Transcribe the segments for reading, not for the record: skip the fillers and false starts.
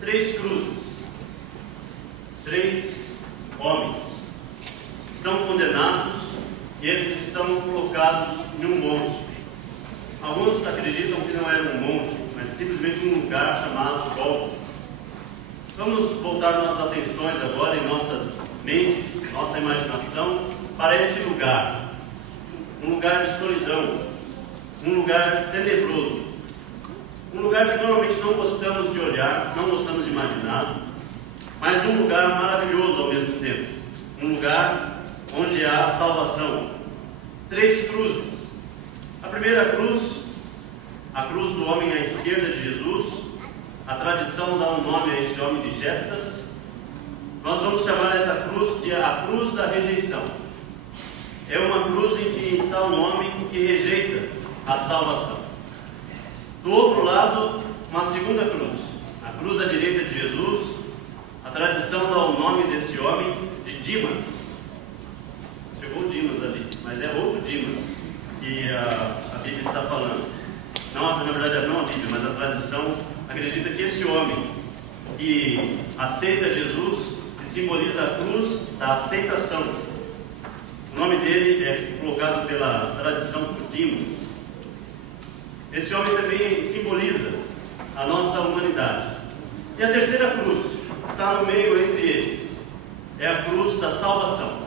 três cruzes, três homens estão condenados e eles estão colocados em um monte. Alguns acreditam que não era um monte, mas simplesmente um lugar chamado Gólgota. Vamos voltar nossas atenções agora em nossas mentes, nossa imaginação para esse lugar. Um lugar de solidão, um lugar tenebroso, um lugar que normalmente não gostamos de olhar, não gostamos de imaginar, mas um lugar maravilhoso ao mesmo tempo. Um lugar onde há salvação. Três cruzes. A primeira cruz, a cruz do homem à esquerda de Jesus. A tradição dá um nome a esse homem de Gestas. Nós vamos chamar essa cruz de a cruz da rejeição. É uma cruz em que está um homem que rejeita a salvação. Do outro lado, uma segunda cruz, a cruz à direita de Jesus. A tradição dá o nome desse homem de Dimas. Chegou Dimas ali, mas é outro Dimas que a Bíblia está falando. Não, na verdade não a Bíblia, mas a tradição acredita que esse homem que aceita Jesus, que simboliza a cruz da aceitação. O nome dele é colocado pela tradição por Dimas. Esse homem também simboliza a nossa humanidade. E a terceira cruz está no meio entre eles. É a cruz da salvação,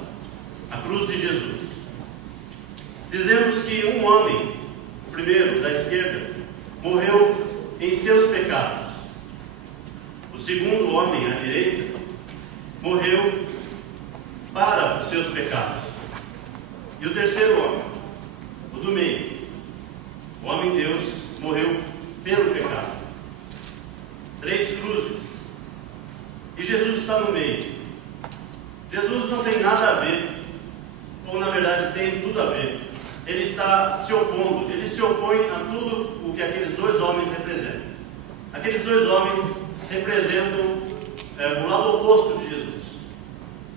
a cruz de Jesus. Dizemos que um homem, o primeiro da esquerda, morreu em seus pecados. O segundo homem à direita morreu para os seus pecados. E o terceiro homem, o do meio, o homem Deus, morreu pelo pecado. Três cruzes. E Jesus está no meio. Jesus não tem nada a ver, ou na verdade tem tudo a ver. Ele está se opondo, ele se opõe a tudo o que aqueles dois homens representam. Aqueles dois homens representam o lado oposto de Jesus.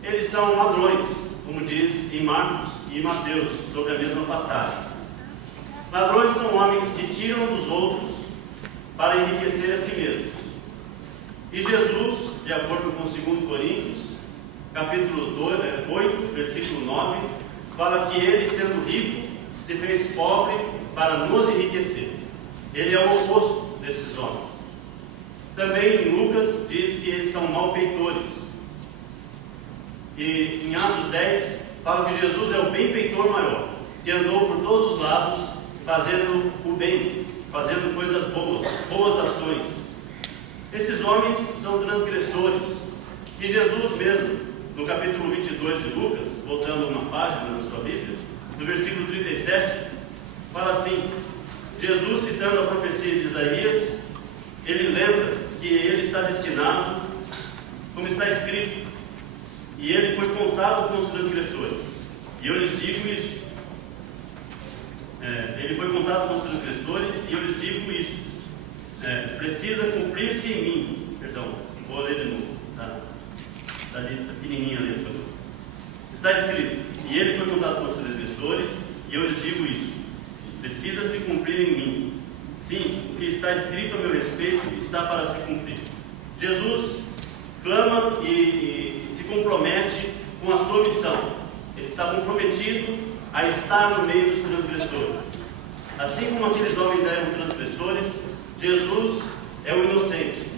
Eles são ladrões, como diz em Marcos e Mateus, sobre a mesma passagem. Ladrões são homens que tiram dos outros para enriquecer a si mesmos. E Jesus, de acordo com 2 Coríntios, capítulo 8, versículo 9, fala que ele, sendo rico, se fez pobre para nos enriquecer. Ele é o oposto desses homens. Também em Lucas diz que eles são malfeitores. E em Atos 10 fala que Jesus é o benfeitor maior, que andou por todos os lados fazendo o bem, fazendo coisas boas, boas ações. Esses homens são transgressores. E Jesus mesmo, no capítulo 22 de Lucas, voltando uma página na sua Bíblia, no versículo 37, fala assim: Jesus, citando a profecia de Isaías, ele lembra que ele está destinado, como está escrito, e ele foi contado com os transgressores. E eu lhes digo isso. Ele foi contado com os transgressores, e eu lhes digo isso. Precisa cumprir-se em mim. Perdão, vou ler de novo. Está ali, pequenininha a letra. Está escrito: e ele foi contado com os transgressores, e eu lhes digo isso. Precisa se cumprir em mim. Sim, o que está escrito a meu respeito está para se cumprir. Jesus clama e se compromete com a sua missão. Ele está comprometido a estar no meio dos transgressores. Assim como aqueles homens eram transgressores, Jesus é o inocente.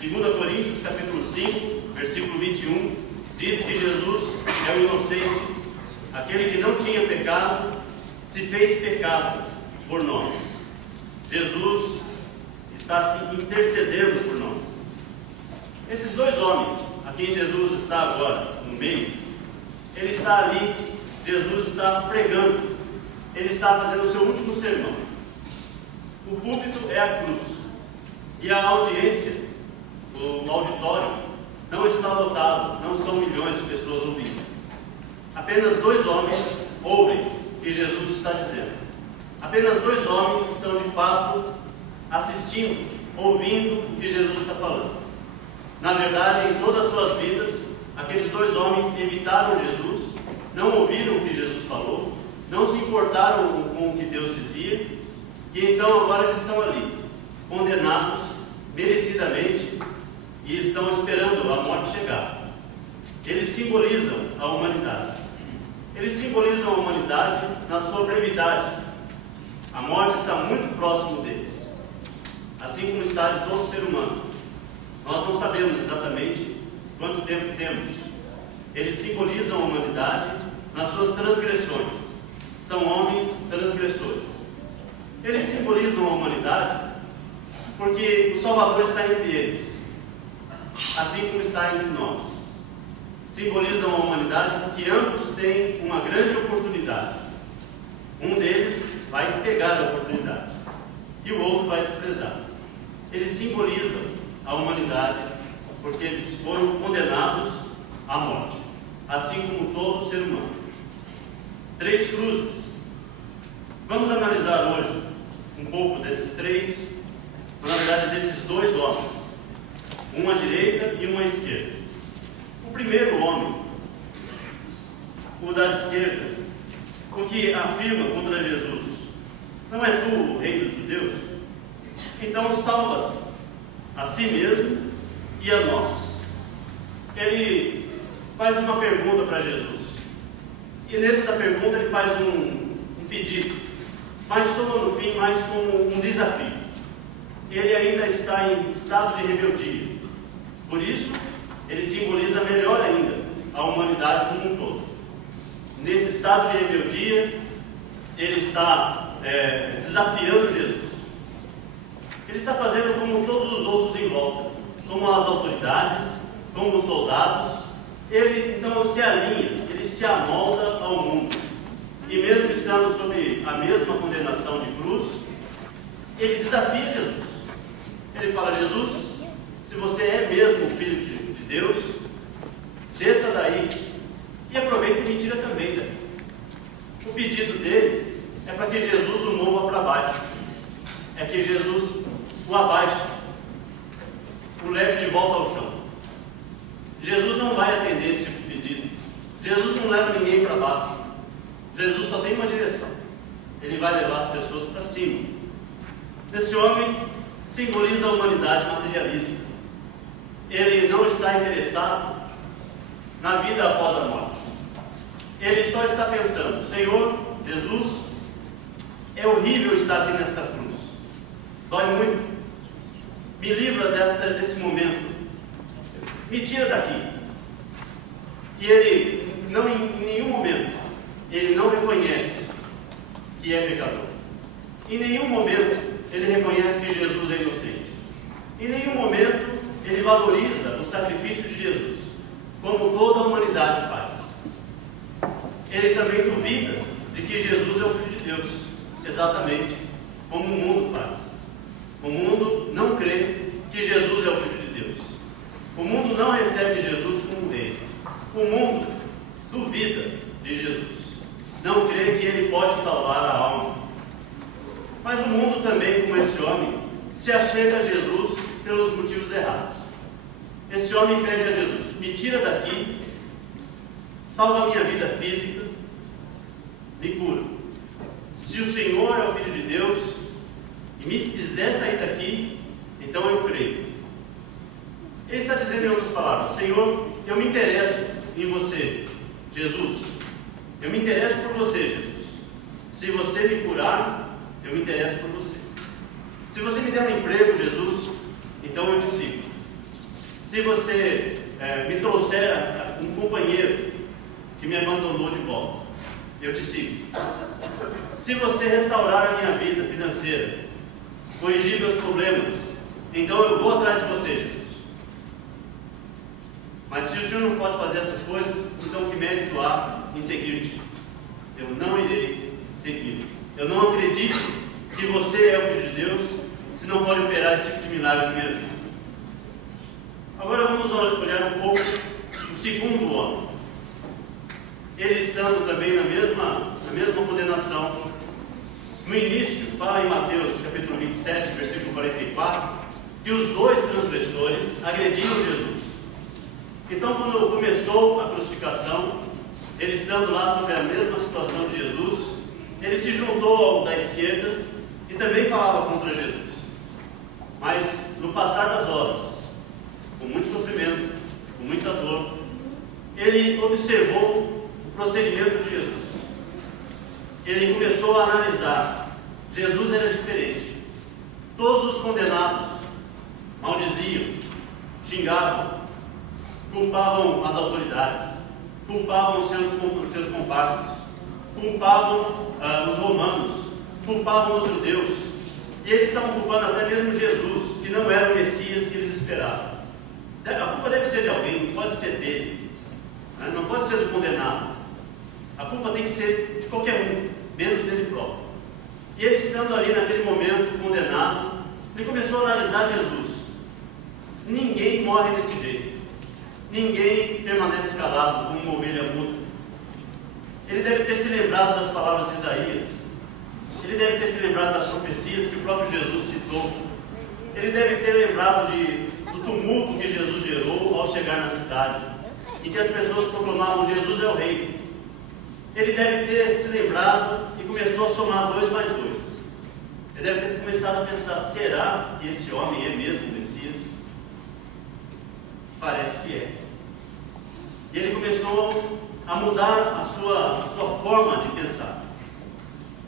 2 Coríntios capítulo 5, versículo 21, diz que Jesus é o inocente, aquele que não tinha pecado, se fez pecado por nós. Jesus está se intercedendo por nós. Esses dois homens, a quem Jesus está agora no meio, ele está ali, Jesus está pregando, ele está fazendo o seu último sermão. O púlpito é a cruz, e a audiência, o auditório, não está lotado, não são milhões de pessoas ouvindo. Apenas dois homens ouvem o que Jesus está dizendo. Apenas dois homens estão de fato assistindo, ouvindo o que Jesus está falando. Na verdade, em todas as suas vidas, aqueles dois homens evitaram Jesus, não ouviram o que Jesus falou, não se importaram com o que Deus dizia, e então agora eles estão ali, condenados merecidamente, e e estão esperando a morte chegar. Eles simbolizam a humanidade. Eles simbolizam a humanidade na sua brevidade. A morte está muito próximo deles, assim como está de todo ser humano. Nós não sabemos exatamente quanto tempo temos. Eles simbolizam a humanidade nas suas transgressões. São homens transgressores. Eles simbolizam a humanidade porque o Salvador está entre eles, assim como está entre nós. Simbolizam a humanidade porque ambos têm uma grande oportunidade. Um deles vai pegar a oportunidade e o outro vai desprezar. Eles simbolizam a humanidade porque eles foram condenados à morte, assim como todo ser humano. 3 cruzes. Vamos analisar hoje um pouco desses 3, na verdade desses 2 homens, um à direita e um à esquerda. O primeiro homem, o da esquerda, o que afirma contra Jesus: não é tu o rei dos judeus? Então salva-se a si mesmo e a nós. Ele faz uma pergunta para Jesus, e dentro da pergunta ele faz um pedido, mas soa no fim mais como um desafio. Ele ainda está em estado de rebeldia, por isso ele simboliza melhor ainda a humanidade como um todo. Nesse estado de rebeldia, ele está desafiando Jesus. Ele está fazendo como todos os outros em volta, como as autoridades, como os soldados. Ele então se alinha, ele se amolda ao mundo. E mesmo estando sob a mesma condenação de cruz, ele desafia Jesus. Ele fala: Jesus, se você é mesmo o Filho de Deus, desça daí e aproveita e me tira também daí. O pedido dele é para que Jesus o mova para baixo, é que Jesus o abaixe, o leve de volta ao chão. Jesus não vai atender esse tipo de pedido. Jesus não leva ninguém para baixo. Jesus só tem uma direção: ele vai levar as pessoas para cima. Esse homem simboliza a humanidade materialista. Ele não está interessado na vida após a morte. Ele só está pensando: Senhor Jesus, é horrível estar aqui nesta cruz, dói muito, me livra desse momento, me tira daqui. E ele não, em nenhum momento, ele não reconhece que é pecador. Em nenhum momento ele reconhece que Jesus é inocente. Em nenhum momento ele valoriza o sacrifício de Jesus, como toda a humanidade faz. Ele também duvida de que Jesus é o Filho de Deus, exatamente como o mundo faz. O mundo não crê que Jesus é o Filho de Deus. O mundo não recebe Jesus como rei. O mundo duvida de Jesus. Não crê que ele pode salvar a alma. Mas o mundo também, como esse homem, se achega a Jesus pelos motivos errados. Esse homem pede a Jesus: me tira daqui, salva a minha vida física, me cura. Se o Senhor é o Filho de Deus e me fizer sair daqui, então eu creio. Ele está dizendo em outras palavras: Senhor, eu me interesso em você, Jesus. Eu me interesso por você, Jesus. Se você me curar, eu me interesso por você. Se você me der um emprego, Jesus, então eu te sigo. Se você me trouxer um companheiro que me abandonou de volta, eu te sigo. Se você restaurar a minha vida financeira, corrigir meus problemas, então eu vou atrás de você, Jesus. Mas se o Senhor não pode fazer essas coisas, então que mérito há em seguir-te? Eu não irei seguir. Eu não acredito que você é o Filho de Deus, se não pode operar esse tipo de milagre na minha vida. Agora vamos olhar um pouco o segundo homem. Ele estando também na mesma condenação. No início, fala em Mateus capítulo 27, versículo 44, que os 2 transgressores agrediram Jesus. Então, quando começou a crucificação, ele estando lá sobre a mesma situação de Jesus, ele se juntou ao da esquerda e também falava contra Jesus. Mas, no passar das horas, com muitos ele observou o procedimento de Jesus. Ele começou a analisar. Jesus era diferente. Todos os condenados maldiziam, xingavam, culpavam as autoridades, culpavam seus comparsas, culpavam os romanos, culpavam os judeus, e eles estavam culpando até mesmo Jesus, que não era o Messias que eles esperavam. A culpa deve ser de alguém, não pode ser dele, né? Não pode ser do condenado. A culpa tem que ser de qualquer um, menos dele próprio. E ele, estando ali naquele momento condenado, ele começou a analisar Jesus. Ninguém morre desse jeito. Ninguém permanece calado como uma ovelha muda. Ele deve ter se lembrado das palavras de Isaías. Ele deve ter se lembrado das profecias que o próprio Jesus citou. Ele deve ter lembrado do tumulto que Jesus gerou ao chegar na cidade, e que as pessoas proclamavam: Jesus é o rei. Ele deve ter se lembrado e começou a somar 2 mais 2. Ele deve ter começado a pensar: será que esse homem é mesmo o Messias? Parece que é. E ele começou a mudar a sua forma de pensar.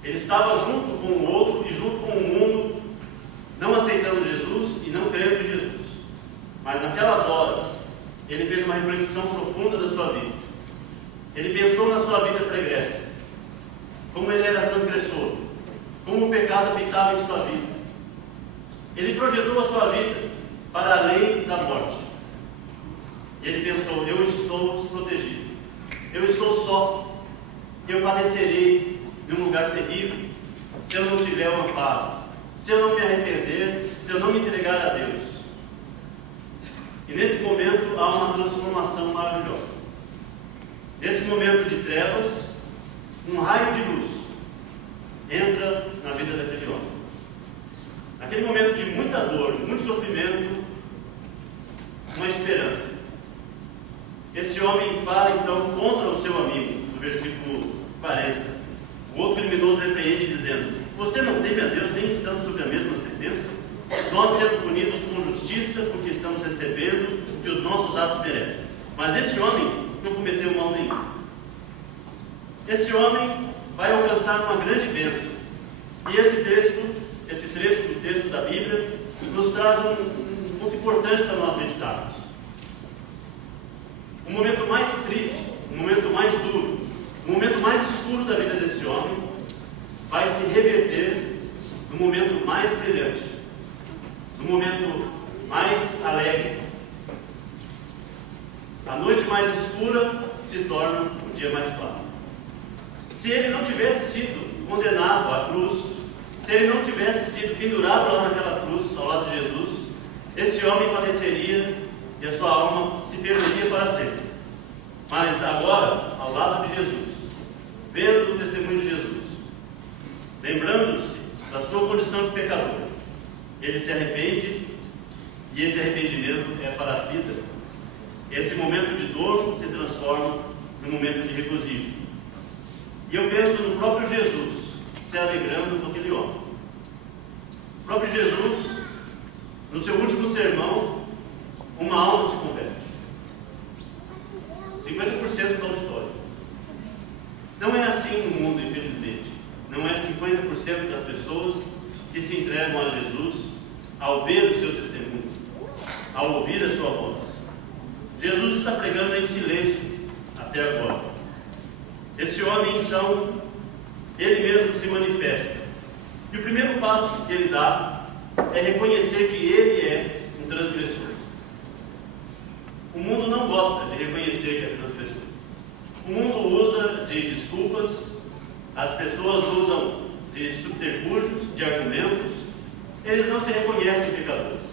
Ele estava junto com o outro e junto com o mundo, não aceitando Jesus e não crendo em Jesus. Mas naquelas horas, ele fez uma reflexão profunda da sua vida. Ele pensou na sua vida pregressa, como ele era transgressor, como o pecado habitava em sua vida. Ele projetou a sua vida para além da morte. E ele pensou: eu estou desprotegido, eu estou só, eu padecerei num lugar terrível se eu não tiver o amparo, se eu não me arrepender, se eu não me entregar a Deus. E nesse momento há uma transformação maravilhosa. Nesse momento de trevas, um raio de luz entra na vida daquele homem. Naquele momento de muita dor, de muito sofrimento, uma esperança. Esse homem fala então contra o seu amigo, no versículo 40. O outro criminoso repreende dizendo: você não teme a Deus nem estando sob a mesma sentença? Nós sendo punidos com justiça porque estamos recebendo o que os nossos atos merecem. Mas esse homem não cometeu mal nenhum. Esse homem vai alcançar uma grande bênção. E esse trecho do texto da Bíblia nos traz um ponto importante para nós meditarmos. O momento mais triste, o momento mais duro, o momento mais escuro da vida desse homem vai se reverter no momento mais brilhante, no momento mais alegre. A noite mais escura se torna o dia mais claro. Se ele não tivesse sido condenado à cruz, se ele não tivesse sido pendurado lá naquela cruz, ao lado de Jesus, esse homem padeceria e a sua alma se perderia para sempre. Mas agora, ao lado de Jesus, vendo o testemunho de Jesus, lembrando-se da sua condição de pecador, ele se arrepende, e esse arrependimento é para a vida. Esse momento de dor se transforma num momento de regozijo. E eu penso no próprio Jesus se alegrando com aquele homem. O próprio Jesus, no seu último sermão, uma alma se converte. 50% do auditório. Não é assim no mundo, infelizmente. Não é 50% das pessoas que se entregam a Jesus ao ver o seu testemunho, ao ouvir a sua voz. Jesus está pregando em silêncio até agora. Esse homem, então, ele mesmo se manifesta. E o primeiro passo que ele dá é reconhecer que ele é um transgressor. O mundo não gosta de reconhecer que é transgressor. O mundo usa de desculpas, as pessoas usam de subterfúgios, de argumentos. Eles não se reconhecem pecadores.